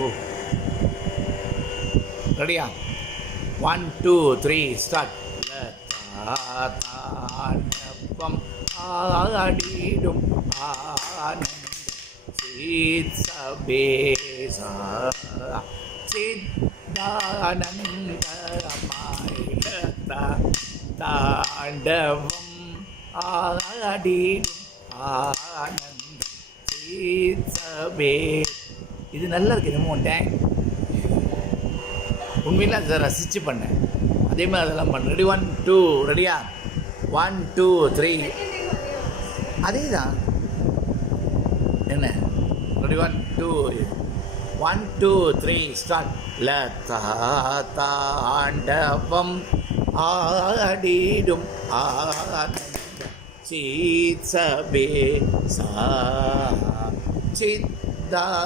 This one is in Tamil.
ஓ, ரெடியா? 1 2 3 ஸ்டார்ட். தாண்டவம் ஆடிடும் ஆனந்த சித் சபேசா சித்தானந்தமாய தாண்டவம் ஆடிடும் ஆனந்த சித் சபே. இது நல்லா இருக்கு. என்னமோ டேங் உண்மையில் அதை ரசித்து பண்ணேன். அதே மாதிரி அதெல்லாம் பண்ண. ரெடி 1 2 ரெடியா? 1 2 3 அதே தான். என்ன? Ready 1 2 1 2 3 start. தாண்டவம் ஆடிடும் ஆனந்த சித் சபேசா சித்தானந்தமாய்